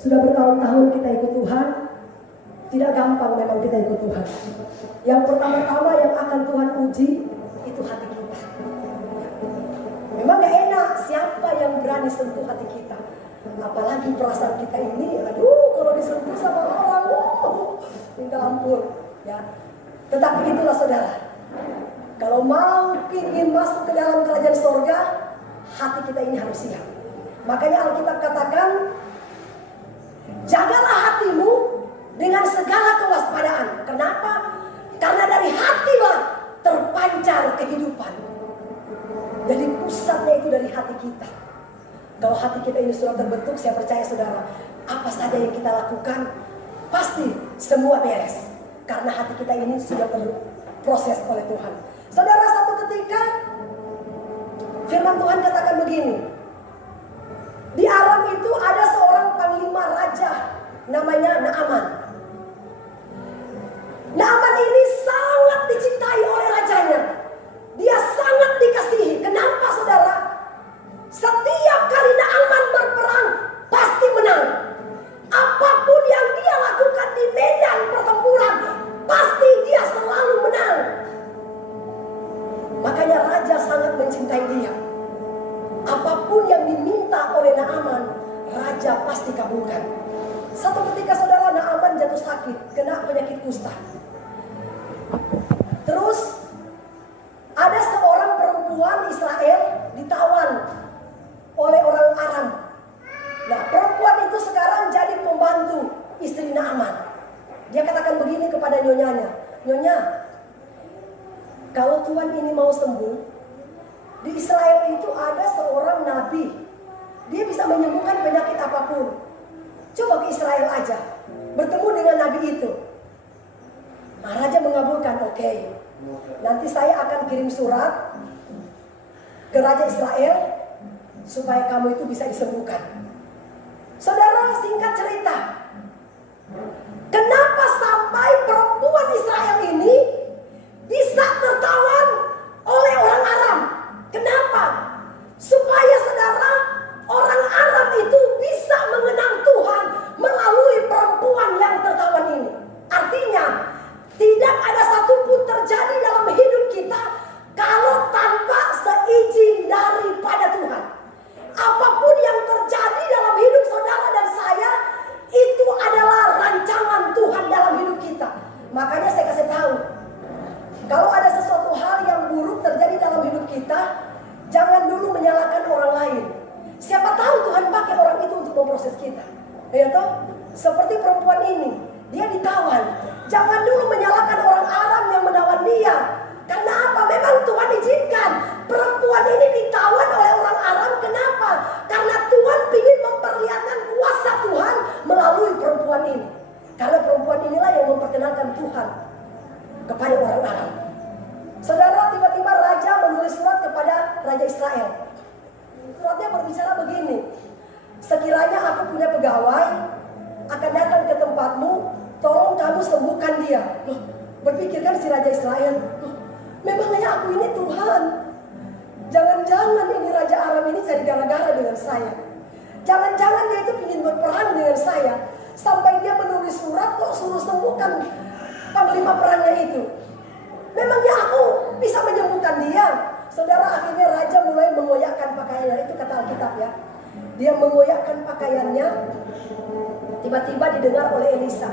Sudah bertahun-tahun kita ikut Tuhan, tidak gampang memang kita ikut Tuhan. Yang pertama-tama yang akan Tuhan uji, itu hati kita. Memang gak enak, siapa yang berani sentuh hati kita? Apalagi perasaan kita ini, aduh kalau disentuh sama orang, minta ampun. Ya. Tetapi itulah saudara, kalau mau ingin masuk ke dalam kerajaan sorga, hati kita ini harus siap. Makanya Alkitab katakan, jagalah hatimu dengan segala kewaspadaan. Kenapa? Karena dari hatilah terpancar kehidupan. Jadi pusatnya itu dari hati kita. Kalau hati kita ini sudah terbentuk, saya percaya saudara, apa saja yang kita lakukan, pasti semua beres. Karena hati kita ini sudah terproses oleh Tuhan. Saudara, satu ketika firman Tuhan katakan begini. Di Aram itu ada seorang panglima raja, namanya Naaman. Naaman ini sangat dicintai oleh rajanya. Dia sangat dikasihi. Kenapa saudara? Setiap kali Naaman berperang, pasti menang. Apapun yang dia lakukan di medan pertempuran, pasti dia selalu menang. Makanya raja sangat mencintai dia. Apapun yang diminta oleh Naaman, raja pasti kabulkan. Satu ketika saudara, Naaman jatuh sakit, kena penyakit kusta. Terus ada seorang perempuan Israel ditawan oleh orang Aram. Nah, perempuan itu sekarang jadi pembantu istri Naaman. Dia katakan begini kepada nyonyanya, "Nyonya, kalau Tuhan ini mau sembuh, di Israel itu ada seorang nabi. Dia bisa menyembuhkan penyakit apapun. Coba ke Israel aja, bertemu dengan nabi itu." Nah, raja mengabulkan, oke. Nanti saya akan kirim surat ke Raja Israel supaya kamu itu bisa disembuhkan. Saudara, singkat cerita, kenapa sampai perempuan Israel ini bisa tertawan oleh orang Aram? Kenapa? Supaya saudara, orang Aram itu bisa mengenal Tuhan melalui perempuan yang tertawan ini. Artinya, tidak ada satupun terjadi dalam hidup kita kalau tanpa seizin daripada Tuhan. Apapun yang terjadi dalam hidup saudara dan saya, itu adalah rancangan Tuhan dalam hidup kita. Makanya saya kasih tahu, kalau ada sesuatu hal yang buruk terjadi dalam hidup kita, jangan dulu menyalahkan orang lain. Siapa tahu Tuhan pakai orang itu untuk memproses kita. Ya toh? Seperti perempuan ini, dia ditawan. Jangan dulu menyalahkan orang Aram yang menawan dia. Karena apa? Memang Tuhan izinkan perempuan ini ditawan oleh orang Aram. Kenapa? Karena Tuhan ingin memperlihatkan kuasa Tuhan melalui perempuan ini. Karena perempuan inilah yang memperkenalkan Tuhan kepada orang Aram. Saudara, tiba-tiba raja menulis surat kepada Raja Israel. Suratnya berbicara begini, "Sekiranya aku punya pegawai akan datang ke tempatmu, tolong kamu sembuhkan dia." Loh, berpikirkan si Raja Israel, loh, memangnya aku ini Tuhan? Jangan-jangan ini Raja Aram ini cari gara-gara dengan saya. Jangan-jangan dia itu ingin berperang dengan saya. Sampai dia menulis surat kok suruh sembuhkan panglima perangnya itu. Memangnya aku bisa menyembuhkan dia? Saudara, akhirnya raja mulai mengoyakkan pakaiannya. Itu kata Alkitab ya. Dia mengoyakkan pakaiannya. Tiba-tiba didengar oleh Elisa.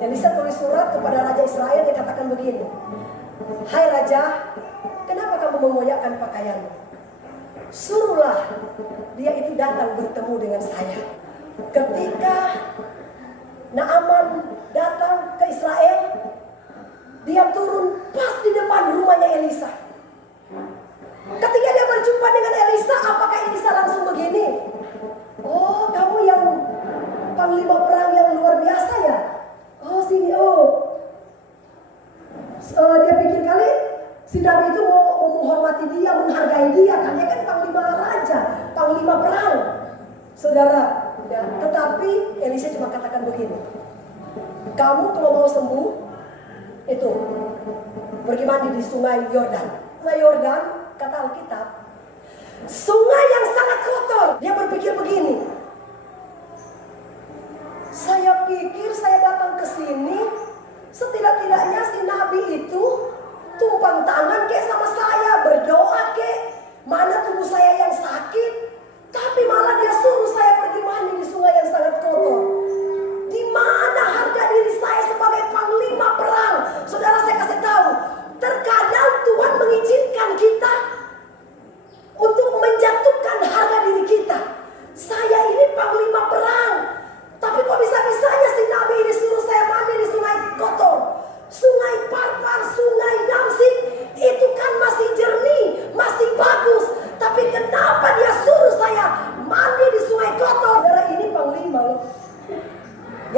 Elisa tulis surat kepada Raja Israel. Dia katakan begini, "Hai Raja, kenapa kamu mengoyakkan pakaianmu? Suruhlah dia itu datang bertemu dengan saya." Ketika Naaman datang ke Israel, dia turun pas di depan rumahnya Elisa. Ketika dia berjumpa dengan Elisa, apakah Elisa langsung begini, "Oh, kamu yang panglima perang yang luar biasa ya? Oh, sini, dia pikir kali si Daud itu mau menghormati dia, menghargai dia, kan dia kan panglima raja, panglima perang." Saudara, ya, tetapi Elisa cuma katakan begini, "Kamu kalau mau sembuh, itu pergi mandi di sungai Yordan." Sungai Yordan, kata Alkitab, sungai yang sangat kotor. Dia berpikir begini,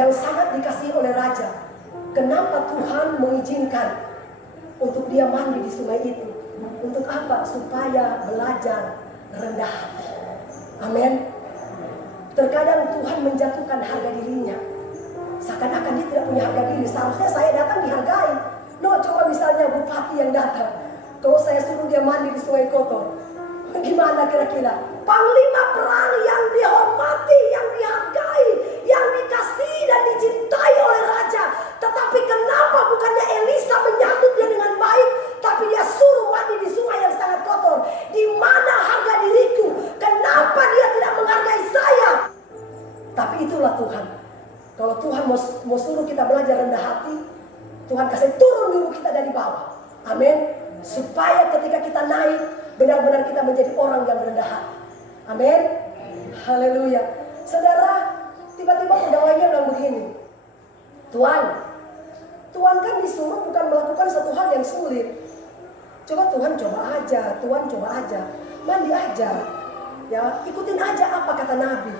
yang sangat dikasihi oleh raja. Kenapa Tuhan mengizinkan untuk dia mandi di sungai itu? Untuk apa? Supaya belajar rendah hati. Amin. Terkadang Tuhan menjatuhkan harga dirinya, seakan-akan dia tidak punya harga diri. Seharusnya saya datang dihargai. No, coba misalnya bupati yang datang, kalau saya suruh dia mandi di sungai kotor, gimana kira-kira? Panglima perang yang dihormati, yang dihargai, yang dikasihi dan dicintai oleh raja. Tetapi kenapa bukannya Elisa menyambut dia dengan baik, tapi dia suruh mandi di sungai yang sangat kotor? Di mana harga diriku? Kenapa dia tidak menghargai saya? Tapi itulah Tuhan. Kalau Tuhan mau suruh kita belajar rendah hati, Tuhan kasih turun dulu kita dari bawah. Amin. Supaya ketika kita naik, benar-benar kita menjadi orang yang rendah hati. Amin. Haleluya. Saudara, tiba-tiba pegawainya bilang begini, Tuhan kan disuruh bukan melakukan satu hal yang sulit. Coba Tuhan coba aja, mandi aja, ya ikutin aja apa kata Nabi.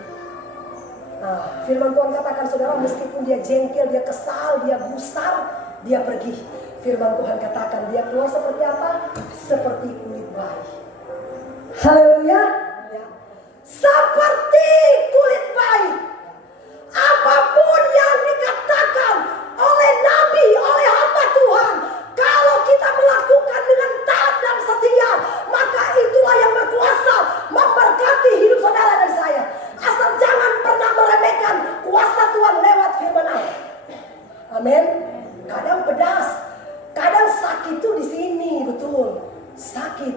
Nah, firman Tuhan katakan, saudara, meskipun dia jengkel, dia kesal, dia gusar, dia pergi. Firman Tuhan katakan dia keluar seperti apa? Seperti kulit bayi. Haleluya. Ya. Seperti kulit bayi. Apapun yang dikatakan oleh Nabi, oleh hamba Tuhan, kalau kita melakukan dengan taat dan setia, maka itulah yang berkuasa memberkati hidup saudara dan saya. Asal jangan pernah meremehkan kuasa Tuhan lewat firman Allah. Amin. Kadang pedas, kadang sakit itu di sini, betul. Sakit.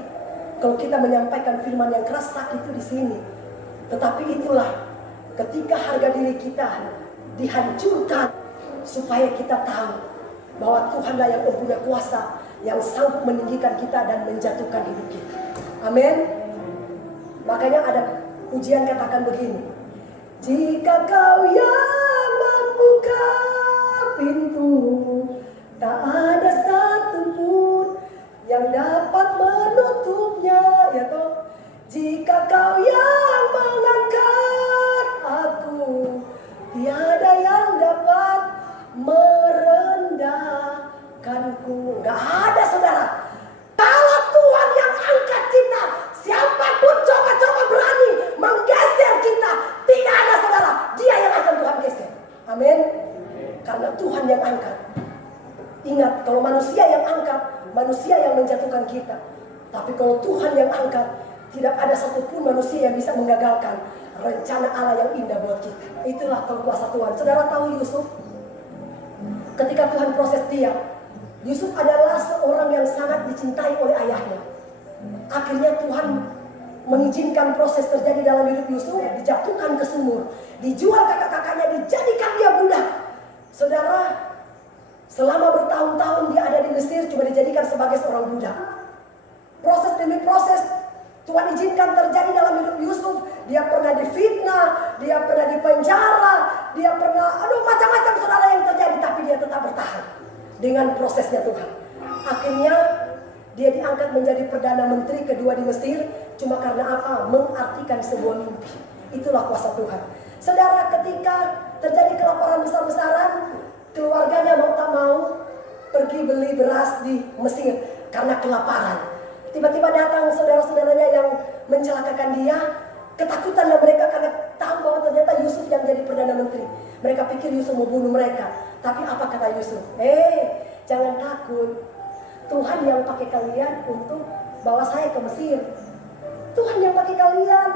Kalau kita menyampaikan firman yang keras, sakit itu di sini. Tetapi itulah ketika harga diri kita dihancurkan, supaya kita tahu bahwa Tuhanlah yang mempunyai kuasa, yang sanggup meninggikan kita dan menjatuhkan hidup kita. Amin. Makanya ada ujian katakan begini, jika kau yang membuka pintu, tak ada satupun yang dapat menutupnya, ya toh. Jika kau yang mengangkat aku, tiada yang dapat merendahkanku. Gak ada, saudara. Kalau Tuhan yang angkat kita, siapapun coba-coba berani menggeser kita, tidak ada, saudara. Dia yang akan Tuhan geser. Amin. Karena Tuhan yang angkat. Ingat, kalau manusia yang angkat, manusia yang menjatuhkan kita. Tapi kalau Tuhan yang angkat, tidak ada satupun manusia yang bisa menggagalkan rencana Allah yang indah buat kita. Itulah kuasa Tuhan. Saudara tahu Yusuf? Ketika Tuhan proses dia, Yusuf adalah seorang yang sangat dicintai oleh ayahnya. Akhirnya Tuhan mengizinkan proses terjadi dalam hidup Yusuf, dijatuhkan ke sumur, dijual kakak-kakaknya, dijadikan dia budak. Saudara, selama bertahun-tahun dia ada di Mesir, cuma dijadikan sebagai seorang budak. Proses demi proses Tuhan izinkan terjadi dalam hidup Yusuf. Dia pernah difitnah, dia pernah dipenjara, dia pernah macam-macam saudara yang terjadi, tapi dia tetap bertahan dengan prosesnya Tuhan. Akhirnya dia diangkat menjadi Perdana Menteri kedua di Mesir, cuma karena apa? Mengartikan sebuah mimpi. Itulah kuasa Tuhan. Saudara, ketika terjadi kelaparan besar-besaran, keluarganya mau tak mau pergi beli beras di Mesir karena kelaparan. Tiba-tiba datang saudara-saudaranya yang mencelakakan dia. Ketakutanlah mereka karena tahu bahwa ternyata Yusuf yang jadi Perdana Menteri. Mereka pikir Yusuf mau bunuh mereka. Tapi apa kata Yusuf? Jangan takut. Tuhan yang pakai kalian untuk bawa saya ke Mesir. Tuhan yang pakai kalian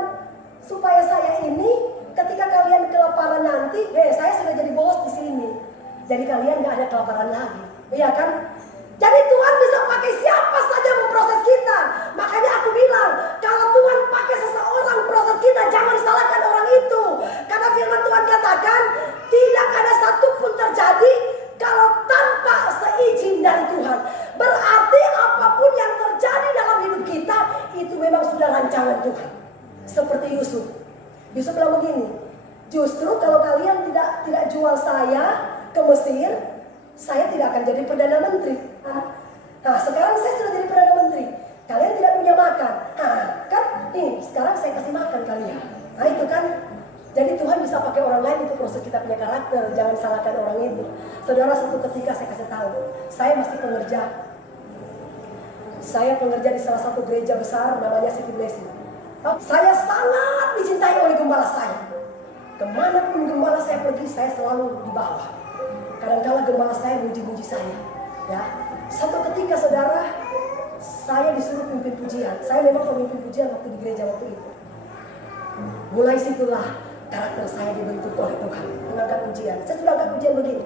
supaya saya ini ketika kalian kelaparan nanti, saya sudah jadi bos di sini. Jadi kalian gak ada kelaparan lagi. Iya kan? Jadi Tuhan bisa pakai siapa saja memproses kita. Makanya aku bilang, kalau Tuhan pakai seseorang proses kita, jangan salahkan orang itu. Karena firman Tuhan katakan, tidak ada satupun terjadi kalau tanpa seizin dari Tuhan. Berarti apapun yang terjadi dalam hidup kita, itu memang sudah rancangan Tuhan. Seperti Yusuf. Yusuf bilang begini, justru kalau kalian tidak jual saya ke Mesir, saya tidak akan jadi Perdana Menteri. Nah, sekarang saya sudah jadi Perdana Menteri. Kalian tidak punya makan. Kan nih, sekarang saya kasih makan kalian. Nah, itu kan. Jadi Tuhan bisa pakai orang lain untuk proses kita punya karakter. Jangan salahkan orang itu. Saudara, satu ketika saya kasih tahu, saya masih pengerja. Saya pengerja di salah satu gereja besar namanya City Blessing. Saya sangat dicintai oleh gembala saya. Kemanapun gembala saya pergi, saya selalu di bawah. Kadang-kala gembala saya muji-muji saya. Ya, satu ketika saudara, saya disuruh pimpin pujian. Saya memang pemimpin pujian waktu di gereja waktu itu. Mulai situlah karakter saya dibentuk oleh Tuhan. Mengangkat pujian. Saya sudah angkat pujian begini.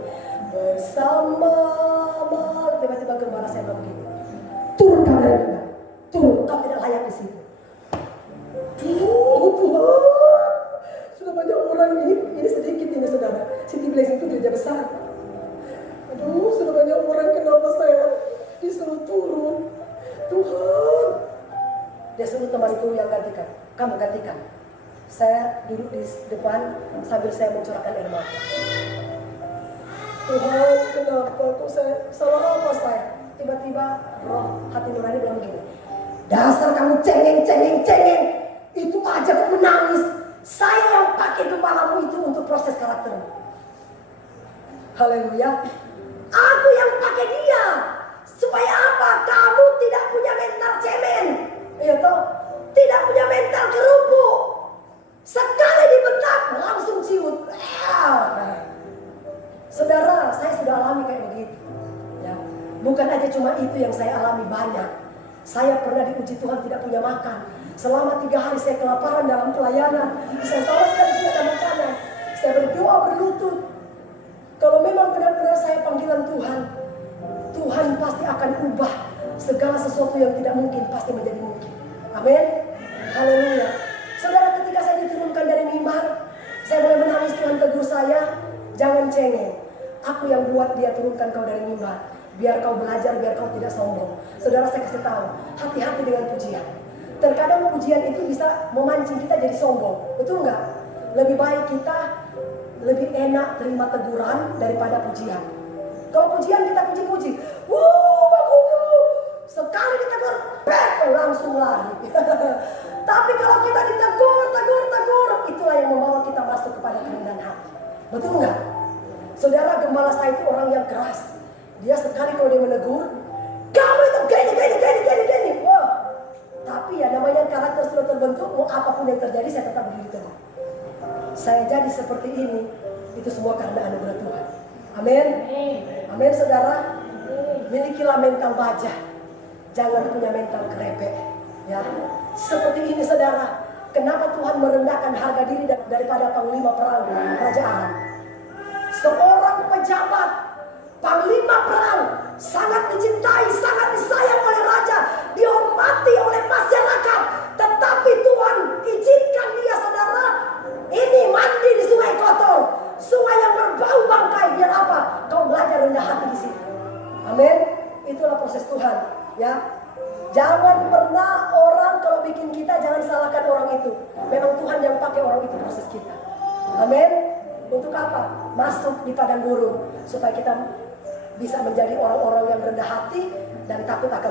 Bersama, tiba-tiba gembala saya begini. Turun kamu dari mana? Turun, kau tidak layak di situ. Tuhan, sudah banyak orang ini sedikit ini saudara. City Blessing itu gereja besar. Aduh, sudah banyak orang, kenapa saya disuruh turun? Tuhan, dia suruh temanku yang gantikan. Kamu gantikan. Saya duduk di depan sambil saya mencurahkan air mata. Tuhan, kenapa kok saya salah apa saya? Tiba-tiba roh hati nurani bilang begini. Dasar kamu cengeng. Itu aja kok menangis. Saya yang pakai gembalamu itu untuk proses karaktermu. Haleluya. Aku yang pakai dia. Supaya apa? Kamu tidak punya mental cemen. Iya toh? Tidak punya mental kerupuk. Sekali dibentak langsung ciut. Saudara, saya sudah alami kayak begitu. Ya. Bukan aja cuma itu yang saya alami, banyak. Saya pernah diuji Tuhan tidak punya makan. Selama 3 hari saya kelaparan dalam pelayanan. Saya sama sekali tidak ada makanan. Saya berdoa berlutut. Kalau memang benar-benar saya panggilan Tuhan, Tuhan pasti akan ubah segala sesuatu yang tidak mungkin pasti menjadi mungkin. Amin. Haleluya. Saudara, ketika saya diturunkan dari mimbar, saya mulai menangis. Tuhan tegur saya, jangan cengeng. Aku yang buat dia turunkan kau dari mimbar. Biar kau belajar, biar kau tidak sombong. Saudara, saya kasih tahu, hati-hati dengan pujian. Terkadang pujian itu bisa memancing kita jadi sombong. Betul nggak? Lebih baik kita lebih enak terima teguran daripada pujian. Kalau pujian kita puji-puji, bagus. Sekali ditegur, langsung lari. Tapi kalau kita ditegur, itulah yang membawa kita masuk kepada kerendahan hati. Betul nggak? Saudara, gembala saya itu orang yang keras. Dia sekali kalau dia menegur, kamu itu gini. Wah. Tapi ya namanya karakter sudah terbentuk, mau apapun yang terjadi saya tetap berdiri teguh. Saya jadi seperti ini, itu semua karena anugerah Tuhan. Amin. Amin saudara. Milikilah mental baja. Jangan punya mental kerepek. Ya. Seperti ini saudara. Kenapa Tuhan merendahkan harga diri daripada panglima perang Raja Aram? Seorang pejabat, panglima perang, sangat dicintai, sangat disayang oleh raja, dihormati oleh masyarakat. Tetapi Tuhan izinkan dia saudara ini mandi di sungai kotor, sungai yang berbau bangkai. Biar apa? Kau belajar rendah hati di sini. Amin. Itulah proses Tuhan. Ya. Jangan pernah orang kalau bikin kita, jangan salahkan orang itu. Memang Tuhan yang pakai orang itu proses kita. Amin. Untuk apa? Masuk di padang gurun supaya kita bisa menjadi orang-orang yang rendah hati dan takut akan